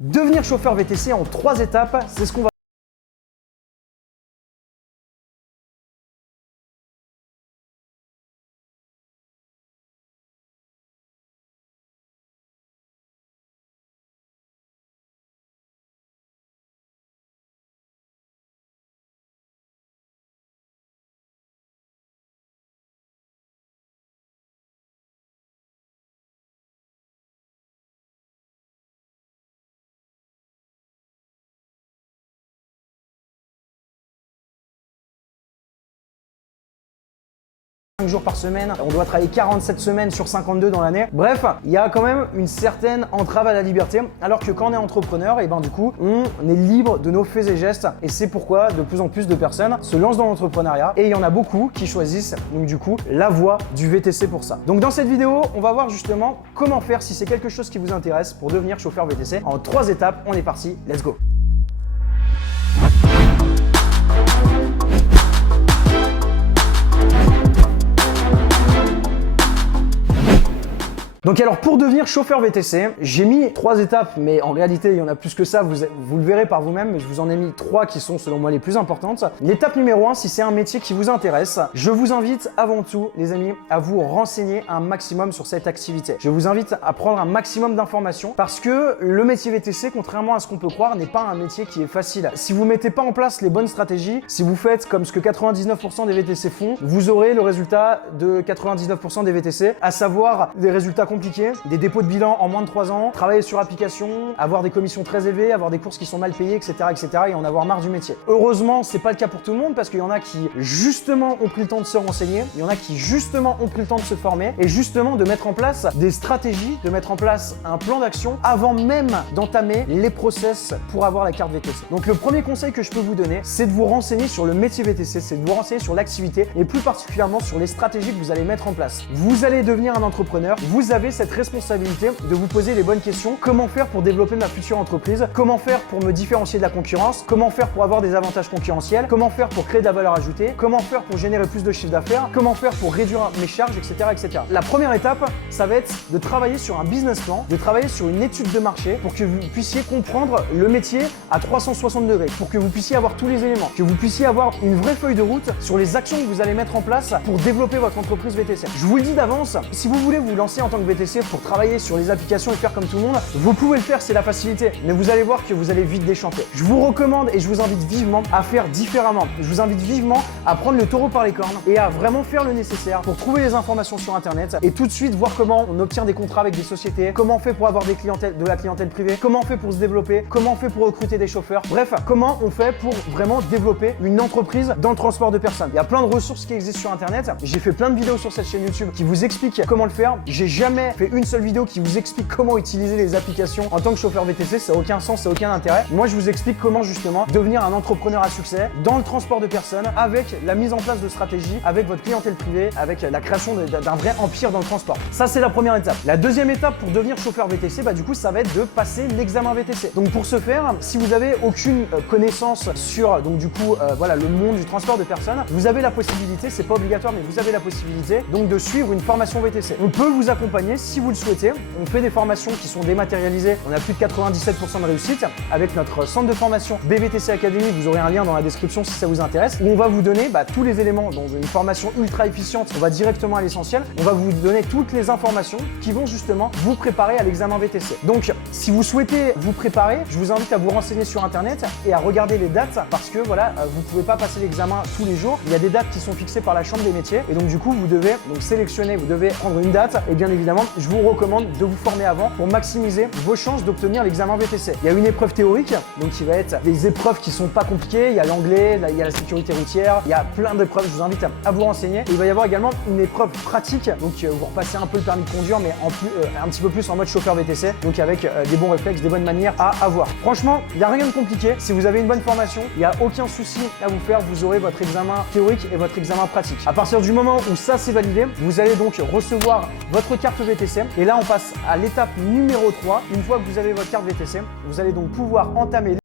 Devenir chauffeur VTC en 3 étapes, c'est ce qu'on va jours par semaine, on doit travailler 47 semaines sur 52 dans l'année. Bref, il y a quand même une certaine entrave à la liberté, alors que quand on est entrepreneur, et ben du coup, on est libre de nos faits et gestes, et c'est pourquoi de plus en plus de personnes se lancent dans l'entrepreneuriat, et il y en a beaucoup qui choisissent donc du coup la voie du VTC pour ça. Donc dans cette vidéo, on va voir justement comment faire si c'est quelque chose qui vous intéresse pour devenir chauffeur VTC en 3 étapes. On est parti, let's go. Donc alors pour devenir chauffeur VTC, j'ai mis 3 étapes, mais en réalité il y en a plus que ça, vous le verrez par vous-même, mais je vous en ai mis 3 qui sont selon moi les plus importantes. L'étape numéro 1, si c'est un métier qui vous intéresse, je vous invite avant tout les amis à vous renseigner un maximum sur cette activité. Je vous invite à prendre un maximum d'informations parce que le métier VTC, contrairement à ce qu'on peut croire, n'est pas un métier qui est facile. Si vous mettez pas en place les bonnes stratégies, si vous faites comme ce que 99% des VTC font, vous aurez le résultat de 99% des VTC, à savoir des résultats compliqués, des dépôts de bilan en moins de 3 ans, travailler sur application, avoir des commissions très élevées, avoir des courses qui sont mal payées, etc., et en avoir marre du métier. Heureusement, c'est pas le cas pour tout le monde parce qu'il y en a qui justement ont pris le temps de se renseigner, il y en a qui justement ont pris le temps de se former et justement de mettre en place des stratégies, de mettre en place un plan d'action avant même d'entamer les process pour avoir la carte VTC. Donc le premier conseil que je peux vous donner, c'est de vous renseigner sur le métier VTC, c'est de vous renseigner sur l'activité et plus particulièrement sur les stratégies que vous allez mettre en place. Vous allez devenir un entrepreneur, vous avez cette responsabilité de vous poser les bonnes questions. Comment faire pour développer ma future entreprise? Comment faire pour me différencier de la concurrence? Comment faire pour avoir des avantages concurrentiels? Comment faire pour créer de la valeur ajoutée? Comment faire pour générer plus de chiffre d'affaires? Comment faire pour réduire mes charges, etc., etc. La première étape, ça va être de travailler sur un business plan, de travailler sur une étude de marché pour que vous puissiez comprendre le métier à 360 degrés, pour que vous puissiez avoir tous les éléments, que vous puissiez avoir une vraie feuille de route sur les actions que vous allez mettre en place pour développer votre entreprise VTC. Je vous le dis d'avance, si vous voulez vous lancer en tant que VTC pour travailler sur les applications et faire comme tout le monde, vous pouvez le faire, c'est la facilité, mais vous allez voir que vous allez vite déchanter. Je vous recommande et je vous invite vivement à faire différemment. Je vous invite vivement à prendre le taureau par les cornes et à vraiment faire le nécessaire pour trouver les informations sur internet et tout de suite voir comment on obtient des contrats avec des sociétés, comment on fait pour avoir de la clientèle privée, comment on fait pour se développer, comment on fait pour recruter des chauffeurs, bref, comment on fait pour vraiment développer une entreprise dans le transport de personnes. Il y a plein de ressources qui existent sur internet, j'ai fait plein de vidéos sur cette chaîne YouTube qui vous expliquent comment le faire. J'ai jamais fait une seule vidéo qui vous explique comment utiliser les applications en tant que chauffeur VTC, ça n'a aucun sens, ça n'a aucun intérêt. Moi, je vous explique comment justement devenir un entrepreneur à succès dans le transport de personnes avec la mise en place de stratégies, avec votre clientèle privée, avec la création d'un vrai empire dans le transport. Ça, c'est la première étape. La deuxième étape pour devenir chauffeur VTC, du coup, ça va être de passer l'examen VTC. Donc pour ce faire, si vous n'avez aucune connaissance sur donc du coup voilà, le monde du transport de personnes, vous avez la possibilité, c'est pas obligatoire, mais vous avez la possibilité donc de suivre une formation VTC. On peut vous accompagner si vous le souhaitez. On fait des formations qui sont dématérialisées. On a plus de 97% de réussite avec notre centre de formation BVTC Academy. Vous aurez un lien dans la description si ça vous intéresse, où on va vous donner tous les éléments dans une formation ultra efficiente. On va directement à l'essentiel. On va vous donner toutes les informations qui vont justement vous préparer à l'examen VTC. Donc, si vous souhaitez vous préparer, je vous invite à vous renseigner sur internet et à regarder les dates parce que voilà, vous pouvez pas passer l'examen tous les jours. Il y a des dates qui sont fixées par la Chambre des métiers et donc du coup, vous devez donc sélectionner, vous devez prendre une date et bien évidemment, je vous recommande de vous former avant pour maximiser vos chances d'obtenir l'examen VTC. Il y a une épreuve théorique, donc qui va être des épreuves qui sont pas compliquées. Il y a l'anglais, il y a la sécurité routière, il y a plein d'épreuves. Je vous invite à vous renseigner. Et il va y avoir également une épreuve pratique, donc vous repassez un peu le permis de conduire, mais un petit peu plus en mode chauffeur VTC, donc avec des bons réflexes, des bonnes manières à avoir. Franchement, il n'y a rien de compliqué. Si vous avez une bonne formation, il n'y a aucun souci à vous faire. Vous aurez votre examen théorique et votre examen pratique. À partir du moment où ça c'est validé, vous allez donc recevoir votre carte VTC. Et là, on passe à l'étape numéro 3. Une fois que vous avez votre carte VTC, vous allez donc pouvoir entamer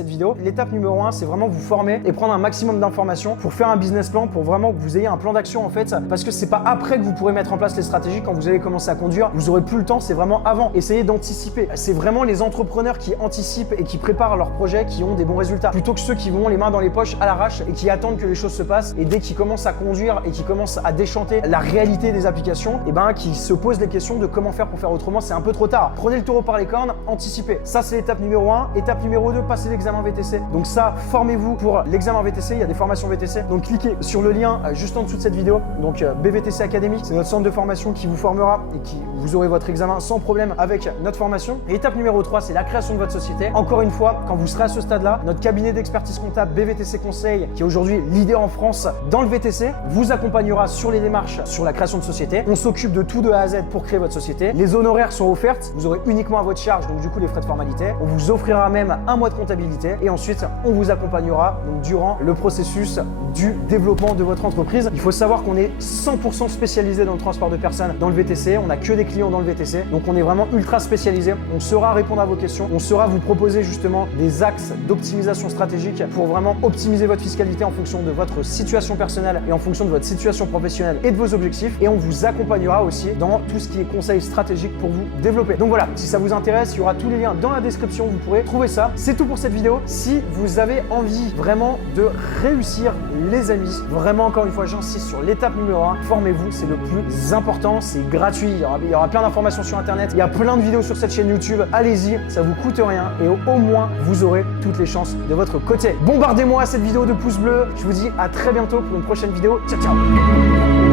cette vidéo. L'étape numéro 1, c'est vraiment vous former et prendre un maximum d'informations pour faire un business plan, pour vraiment que vous ayez un plan d'action en fait, parce que c'est pas après que vous pourrez mettre en place les stratégies quand vous allez commencer à conduire. Vous aurez plus le temps, c'est vraiment avant. Essayez d'anticiper. C'est vraiment les entrepreneurs qui anticipent et qui préparent leurs projets qui ont des bons résultats, plutôt que ceux qui vont les mains dans les poches à l'arrache et qui attendent que les choses se passent, et dès qu'ils commencent à conduire et qu'ils commencent à déchanter la réalité des applications, et ben qui se posent les questions de comment faire pour faire autrement, c'est un peu trop tard. Prenez le taureau par les cornes, anticipez. Ça c'est l'étape numéro 1. Étape numéro 2, passez l'examen VTC. Donc ça, formez-vous pour l'examen VTC, il y a des formations VTC. Donc cliquez sur le lien juste en dessous de cette vidéo. Donc BVTC Academy, c'est notre centre de formation qui vous formera et qui vous aurez votre examen sans problème avec notre formation. Et étape numéro 3, c'est la création de votre société. Encore une fois, quand vous serez à ce stade-là, notre cabinet d'expertise comptable BVTC Conseil, qui est aujourd'hui leader en France dans le VTC, vous accompagnera sur les démarches sur la création de société. On s'occupe de tout de A à Z pour créer votre société. Les honoraires sont offertes, vous aurez uniquement à votre charge, donc du coup les frais de formalité. On vous offrira même un mois de comptabilité et ensuite on vous accompagnera donc durant le processus du développement de votre entreprise. Il faut savoir qu'on est 100% spécialisé dans le transport de personnes dans le VTC. On n'a que des clients dans le VTC, donc on est vraiment ultra spécialisé. On saura répondre à vos questions, on saura vous proposer justement des axes d'optimisation stratégique pour vraiment optimiser votre fiscalité en fonction de votre situation personnelle et en fonction de votre situation professionnelle et de vos objectifs. Et on vous accompagnera aussi dans tout ce qui est conseils stratégiques pour vous développer. Donc voilà, si ça vous intéresse, il y aura tous les liens dans la description, vous pourrez trouver ça. C'est tout pour cette vidéo. Si vous avez envie vraiment de réussir, les amis, vraiment encore une fois, j'insiste sur l'étape numéro 1, formez-vous, c'est le plus important, c'est gratuit. Il y aura plein d'informations sur internet, il y a plein de vidéos sur cette chaîne YouTube. Allez-y, ça vous coûte rien et au moins vous aurez toutes les chances de votre côté. Bombardez-moi cette vidéo de pouces bleus. Je vous dis à très bientôt pour une prochaine vidéo. Ciao, ciao.